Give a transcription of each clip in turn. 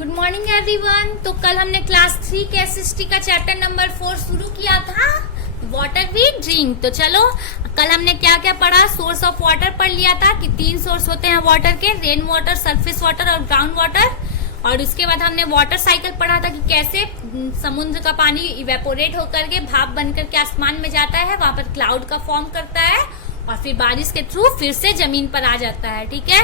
Good morning everyone. तो कल हमने क्लास 3 के एसएसटी का चैप्टर नंबर 4 शुरू किया था, वाटर वी ड्रिंक। तो चलो कल हमने क्या क्या पढ़ा। सोर्स ऑफ वाटर पढ़ लिया था कि 3 सोर्स होते हैं वाटर के, रेन वाटर, सरफेस वाटर और ग्राउंड वाटर। और उसके बाद हमने वाटर साइकिल पढ़ा था कि कैसे समुद्र का पानी इवेपोरेट होकर के भाप बनकर के आसमान में जाता है, वहां पर क्लाउड का फॉर्म करता है और फिर बारिश के थ्रू फिर से जमीन पर आ जाता है। ठीक है,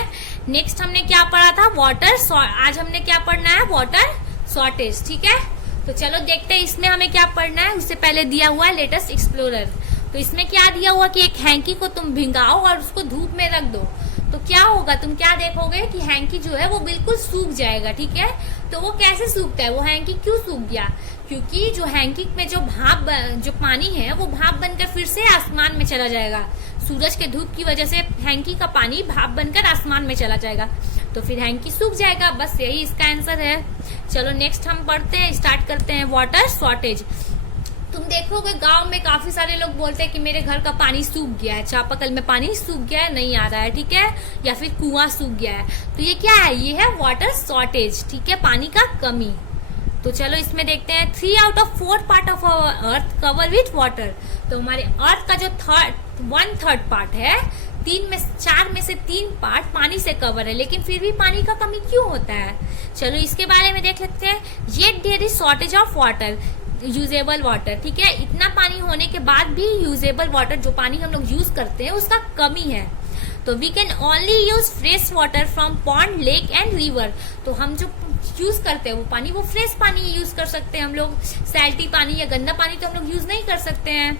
नेक्स्ट हमने क्या पढ़ा था, वाटर। आज हमने क्या पढ़ना है, वाटर शॉर्टेज। ठीक है, तो चलो देखते हैं इसमें हमें क्या पढ़ना है। उससे पहले दिया हुआ है लेटेस्ट एक्सप्लोरर। तो इसमें क्या दिया हुआ कि एक हैंकी को तुम भिंगाओ और उसको धूप में रख दो, तो क्या होगा, तुम क्या देखोगे कि हैंकी जो है वो बिल्कुल सूख जाएगा। ठीक है, तो वो कैसे सूखता है, वो हैंकी क्यों सूख गया, क्योंकि जो हैंकी में जो जो पानी है वो भाप बनकर फिर से आसमान में चला जाएगा। सूरज के धूप की वजह से हैंकी का पानी भाप बनकर आसमान में चला जाएगा, तो फिर हैंकी सूख जाएगा। बस यही इसका आंसर है। चलो नेक्स्ट हम पढ़ते हैं, स्टार्ट करते हैं वाटर शॉर्टेज। तुम देखोगे गांव में काफी सारे लोग बोलते हैं कि मेरे घर का पानी सूख गया है, चापाकल में पानी सूख गया है, नहीं आ रहा है। ठीक है, या फिर कुआं सूख गया है। तो ये क्या है, ये है वाटर शॉर्टेज। ठीक है, पानी का कमी। तो चलो इसमें देखते हैं 3 out of 4 part of our earth cover with water. तो हमारे अर्थ का जो 1/3 पार्ट है, 4 में से 3 पार्ट पानी से कवर है, लेकिन फिर भी पानी का कमी क्यों होता है। चलो इसके बारे में देख लेते हैं। Yet there is shortage of water, usable water. ठीक है, इतना पानी होने के बाद भी यूजेबल वाटर, जो पानी हम लोग यूज करते हैं, उसका कमी है। तो we can only use fresh water from pond, lake and river. तो हम जो यूज करते हैं वो पानी, वो फ्रेश पानी यूज कर सकते हैं हम लोग। सैल्टी पानी या गंदा पानी तो हम लोग यूज नहीं कर सकते हैं।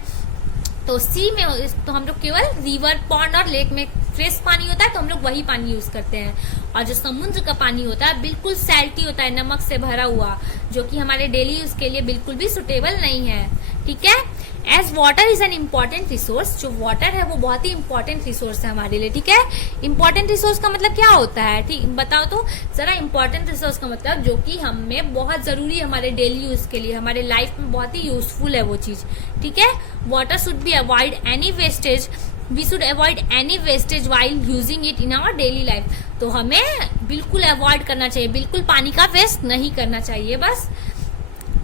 तो सी में तो हम लोग केवल रिवर, पॉन्ड और लेक में फ्रेश पानी होता है, तो हम लोग वही पानी यूज करते हैं। और जो समुद्र का पानी होता है बिल्कुल सैल्टी होता है, नमक से भरा हुआ, जो कि हमारे डेली यूज के लिए बिल्कुल भी सुटेबल नहीं है। ठीक है, as water is an important resource. जो वाटर है वो बहुत ही इंपॉर्टेंट रिसोर्स है हमारे लिए। ठीक है, इंपॉर्टेंट रिसोर्स का मतलब क्या होता है, ठीक बताओ तो जरा। इंपॉर्टेंट रिसोर्स का मतलब जो कि हमें बहुत जरूरी है हमारे डेली यूज के लिए, हमारे लाइफ में बहुत ही यूजफुल है वो चीज। ठीक है, water should be avoid any wastage, we should avoid any wastage while using it in our daily life. तो हमें बिल्कुल अवॉइड करना चाहिए, बिल्कुल पानी का वेस्ट नहीं करना चाहिए बस।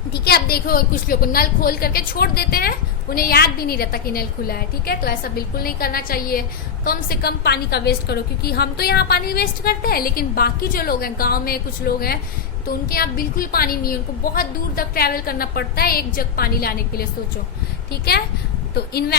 ठीक है, अब देखो कुछ लोग नल खोल करके छोड़ देते हैं, उन्हें याद भी नहीं रहता कि नल खुला है। ठीक है, तो ऐसा बिल्कुल नहीं करना चाहिए। कम से कम पानी का वेस्ट करो, क्योंकि हम तो यहाँ पानी वेस्ट करते हैं, लेकिन बाकी जो लोग हैं गांव में, कुछ लोग हैं तो उनके यहाँ बिल्कुल पानी नहीं है, उनको बहुत दूर तक ट्रैवल करना पड़ता है एक जग पानी लाने के लिए, सोचो। ठीक है, तो in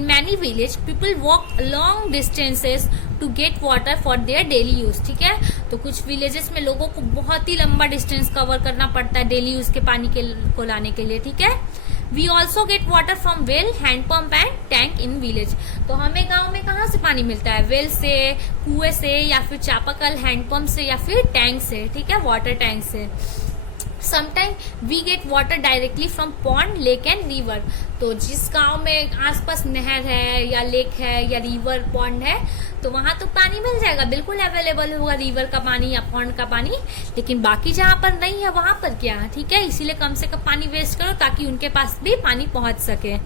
many village people walk long distances to get water for their daily use. ठीक है, तो कुछ विलेजेस में लोगों को बहुत ही लंबा डिस्टेंस कवर करना पड़ता है डेली यूज के पानी को लाने के लिए। ठीक है, we also get water from well, handpump and tank in village. तो हमें गांव में कहाँ से पानी मिलता है, वेल से, कुएं से, या फिर चापाकल, हैंडपंप से, या फिर टैंक से। ठीक है, वाटर टैंक से। Sometime we get water directly from pond, lake and river. तो जिस गांव में आसपास नहर है या लेक है या रिवर, पॉन्ड है, तो वहां तो पानी मिल जाएगा, बिल्कुल अवेलेबल होगा रिवर का पानी या पॉन्ड का पानी। लेकिन बाकी जहां पर नहीं है वहां पर क्या। ठीक है, इसीलिए कम से कम पानी वेस्ट करो ताकि उनके पास भी पानी पहुंच सके।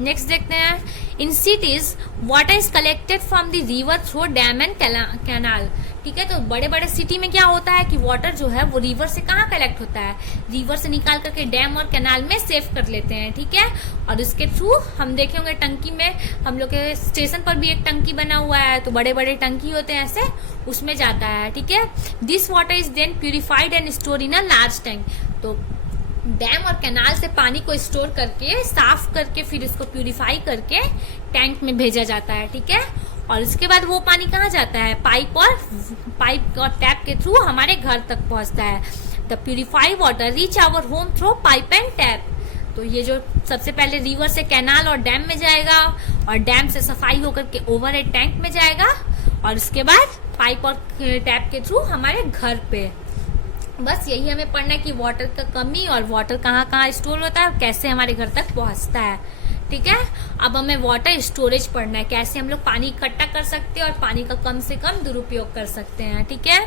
नेक्स्ट देखते हैं, in cities water is collected from the river through dam and canal. ठीक है, तो बड़े बड़े सिटी में क्या होता है कि वाटर जो है वो रिवर से कहाँ कलेक्ट होता है, रिवर से निकाल करके डैम और कैनाल में सेव कर लेते हैं। ठीक है, और इसके थ्रू हम देखे होंगे टंकी में, हम लोग के स्टेशन पर भी एक टंकी बना हुआ है, तो बड़े बड़े टंकी होते हैं ऐसे, उसमें जाता है। ठीक है, this water is then purified and store in a large tank. तो डैम और कैनाल से पानी को स्टोर करके, साफ करके, फिर इसको प्यूरिफाई करके टैंक में भेजा जाता है। ठीक है, और इसके बाद वो पानी कहाँ जाता है, पाइप और टैप के थ्रू हमारे घर तक पहुंचता है। The purified water reach our home through pipe and tap. तो ये जो सबसे पहले रिवर से कैनाल और डैम में जाएगा, और डैम से सफाई होकर के ओवरहेड टैंक में जाएगा, और उसके बाद पाइप और टैप के थ्रू हमारे घर पे। बस यही हमें पढ़ना है कि वाटर का कमी और वाटर कहाँ कहाँ स्टोर होता है और कैसे हमारे घर तक पहुंचता है। ठीक है, अब हमें वाटर स्टोरेज पढ़ना है, कैसे हम लोग पानी इकट्ठा कर सकते हैं और पानी का कम से कम दुरुपयोग कर सकते हैं। ठीक है,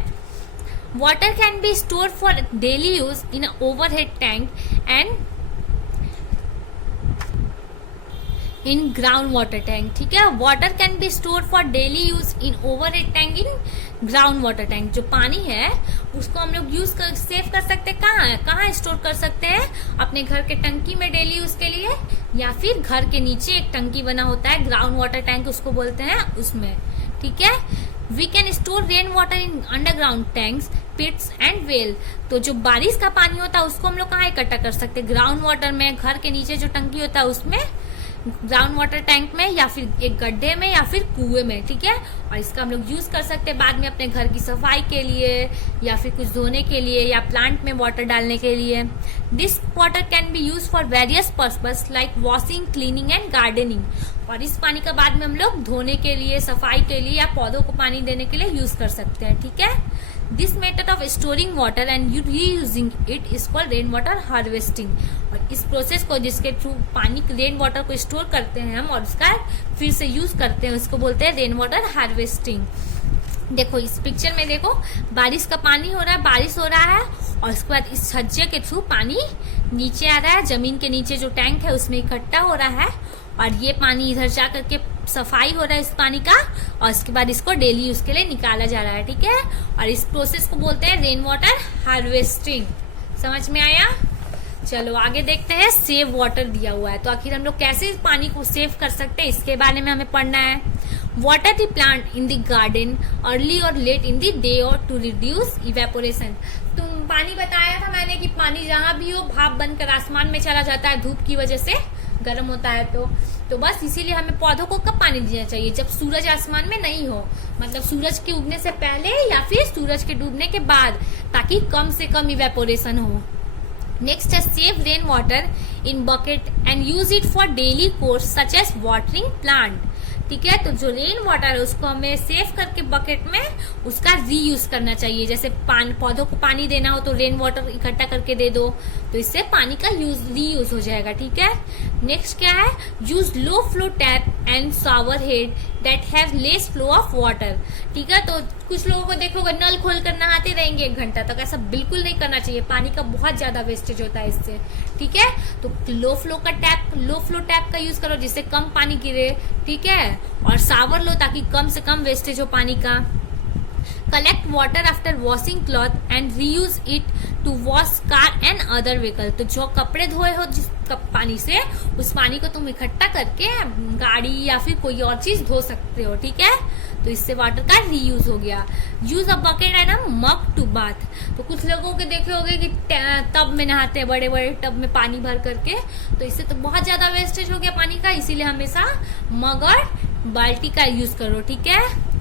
water can be store for daily use in overhead tank and in ground water tank, ठीक है। Water can be store for daily use in over head tank in ground water tank. जो पानी है उसको हम लोग यूज कर save कर सकते हैं। कहाँ स्टोर कर सकते हैं? अपने घर के टंकी में डेली यूज के लिए, या फिर घर के नीचे एक टंकी बना होता है ग्राउंड वाटर टैंक उसको बोलते हैं, उसमें, ठीक है। We can store rain water in underground tanks, pits and well. तो जो बारिश का पानी होता है उसको हम लोग कहाँ इकट्ठा कर सकते हैं? ग्राउंड वाटर में, घर के नीचे जो टंकी होता है उसमें, ग्राउंड वाटर टैंक में, या फिर एक गड्ढे में, या फिर कुएं में, ठीक है। और इसका हम लोग यूज कर सकते हैं बाद में अपने घर की सफाई के लिए, या फिर कुछ धोने के लिए, या प्लांट में वाटर डालने के लिए। This water can be use for various purpose like washing, cleaning and gardening. और इस पानी का बाद में हम लोग धोने के लिए, सफाई के लिए, या पौधों को पानी देने के लिए यूज कर सकते हैं, ठीक है। This method of storing water and reusing it is called rain water harvesting. और इस प्रोसेस को, जिसके थ्रू पानी, रेन वाटर को स्टोर करते हैं हम और उसका फिर से यूज करते हैं, उसको बोलते हैं रेन वाटर हार्वेस्टिंग। देखो इस पिक्चर में, देखो बारिश का पानी हो रहा है, बारिश हो रहा है, और उसके बाद इस छज्जे के थ्रू पानी नीचे आ रहा है, जमीन के नीचे जो टैंक है उसमें इकट्ठा हो रहा है, और ये पानी इधर जा करके सफाई हो रहा है इस पानी का, और इसके बाद इसको डेली यूज के लिए निकाला जा रहा है, ठीक है। और इस प्रोसेस को बोलते हैं रेन वाटर हार्वेस्टिंग। समझ में आया? चलो आगे देखते हैं। सेव वाटर दिया हुआ है, तो आखिर हम लोग कैसे इस पानी को सेव कर सकते हैं इसके बारे में हमें पढ़ना है। Water the plant in the garden early और लेट इन द डे और टू रिड्यूस इवेपोरेशन। तुम पानी बताया था मैंने कि पानी जहाँ भी हो भाप बनकर आसमान में चला जाता है, धूप की वजह से गर्म होता है, तो बस इसीलिए हमें पौधों को कब पानी देना चाहिए? जब सूरज आसमान में नहीं हो, मतलब सूरज के उगने से पहले या फिर सूरज के डूबने के बाद, ताकि कम से कम इवेपोरेशन हो। नेक्स्ट है save rain water in bucket and use it for daily chores such as watering plant, ठीक है। तो जो रेन वाटर है उसको हमें सेव करके बकेट में उसका रीयूज करना चाहिए। जैसे पौधों को पानी देना हो तो रेन वाटर इकट्ठा करके दे दो, तो इससे पानी का रीयूज हो जाएगा, ठीक है। नेक्स्ट क्या है? Use low flow tap and shower head that have less flow of water, ठीक है। तो कुछ लोगों को देखोगे नल खोल कर नहाते रहेंगे 1 घंटा तक, ऐसा बिल्कुल नहीं करना चाहिए। पानी का बहुत ज्यादा वेस्टेज होता है इससे, ठीक है। तो लो फ्लो टैप का यूज करो जिससे कम पानी गिरे, ठीक है। और शावर लो ताकि कम से कम वेस्टेज हो पानी का। Collect water after washing cloth and reuse it to wash car and other vehicle. तो जो कपड़े धोए हो जिस पानी से, उस पानी को तुम इकट्ठा करके गाड़ी या फिर कोई और चीज धो सकते हो, ठीक है। तो इससे वाटर का रीयूज हो गया। Use a bucket and a mug to bath. तो कुछ लोगों के देखे होंगे कि टब में नहाते हैं, बड़े बड़े टब में पानी भर करके, तो इससे तो बहुत ज्यादा वेस्टेज हो गया पानी का, इसीलिए हमेशा मग और बाल्टी का यूज करो, ठीक है।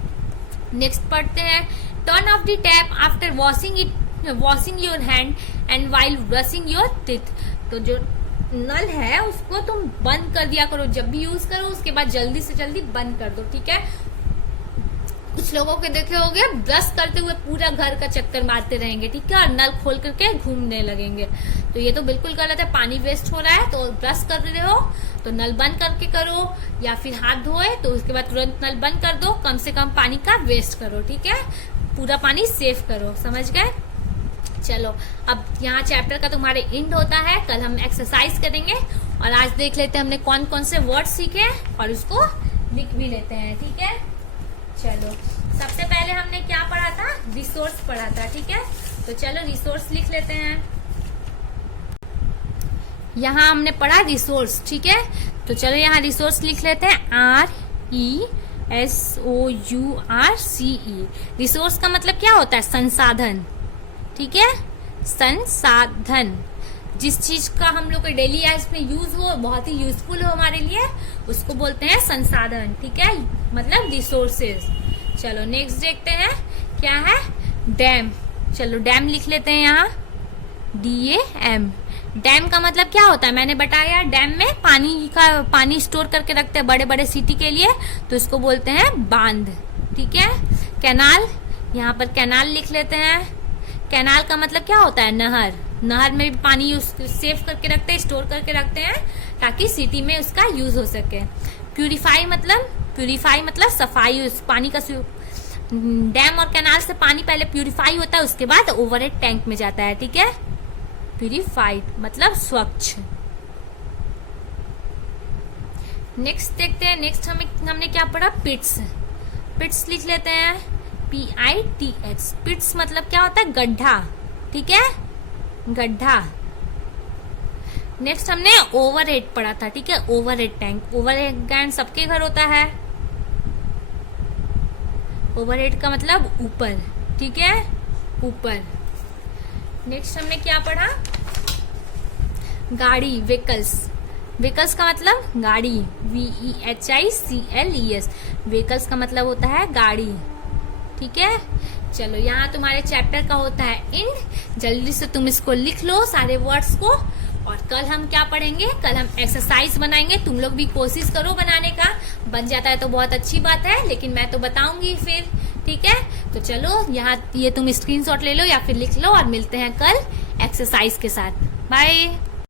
नेक्स्ट पढ़ते हैं। Turn off the tap after washing your hand and while brushing your teeth. तो जो नल है उसको तुम बंद कर दिया करो, जब भी यूज करो उसके बाद जल्दी से जल्दी बंद कर दो, ठीक है। कुछ लोगों के देखे होंगे ब्रश करते हुए पूरा घर का चक्कर मारते रहेंगे, ठीक है, और नल खोल करके घूमने लगेंगे, तो ये तो बिल्कुल गलत है। पानी वेस्ट हो रहा है, तो ब्रश कर रहे हो तो नल बंद करके करो, या फिर हाथ धोए तो उसके बाद तुरंत नल बंद कर दो। कम से कम पानी का वेस्ट करो, ठीक है, पूरा पानी सेव करो, समझ गए। चलो अब यहाँ चैप्टर का तुम्हारे एंड होता है, कल हम एक्सरसाइज करेंगे, और आज देख लेते हैं हमने कौन कौन से वर्ड सीखे और उसको लिख भी लेते हैं, ठीक है। चलो सबसे पहले हमने क्या पढ़ा था? रिसोर्स पढ़ा था, ठीक है। तो चलो रिसोर्स लिख लेते हैं। यहाँ हमने पढ़ा रिसोर्स, ठीक है। तो चलो यहाँ रिसोर्स लिख लेते हैं, RESOURCE। रिसोर्स का मतलब क्या होता है? संसाधन, ठीक है, संसाधन। जिस चीज का हम लोग के डेली लाइफ में यूज हो, बहुत ही यूजफुल हो हमारे लिए, उसको बोलते हैं संसाधन, ठीक है, मतलब रिसोर्सेज। चलो नेक्स्ट देखते हैं क्या है? डैम। चलो डैम लिख लेते हैं यहाँ, DAM। डैम का मतलब क्या होता है? मैंने बताया डैम में पानी स्टोर करके रखते हैं बड़े बड़े सिटी के लिए, तो इसको बोलते हैं बांध, ठीक है। कैनाल, यहाँ पर कैनाल लिख लेते हैं। कैनाल का मतलब क्या होता है? नहर। नहर में भी पानी सेव करके रखते हैं, स्टोर करके रखते हैं, ताकि सिटी में उसका यूज हो सके। प्यूरिफाई मतलब सफाई, उस पानी का। डैम और कैनाल से पानी पहले प्यूरिफाई होता है, उसके बाद ओवरहेड टैंक में जाता है, ठीक है। प्यूरिफाइड मतलब स्वच्छ। नेक्स्ट देखते हैं, नेक्स्ट हमने क्या पढ़ा, पिट्स। पिट्स लिख लेते हैं, PITS। पिट्स मतलब क्या होता है, गड्ढा, ठीक है, गड्ढा। नेक्स्ट हमने ओवरहेड पढ़ा था, ठीक है, ओवरहेड टैंक। ओवरहेड टैंक सबके घर होता है। ओवरहेड का मतलब ऊपर, ठीक है, ऊपर। नेक्स्ट हमने क्या पढ़ा, गाड़ी, व्हीकल्स। व्हीकल्स का मतलब गाड़ी, VEHICLES। व्हीकल्स का मतलब होता है गाड़ी, ठीक है। चलो यहाँ तुम्हारे चैप्टर का होता है एंड। जल्दी से तुम इसको लिख लो सारे वर्ड्स को। और कल हम क्या पढ़ेंगे, कल हम एक्सरसाइज बनाएंगे। तुम लोग भी कोशिश करो बनाने का, बन जाता है तो बहुत अच्छी बात है, लेकिन मैं तो बताऊंगी फिर, ठीक है। तो चलो यहाँ ये तुम स्क्रीनशॉट ले लो या फिर लिख लो और मिलते हैं कल एक्सरसाइज के साथ। बाय।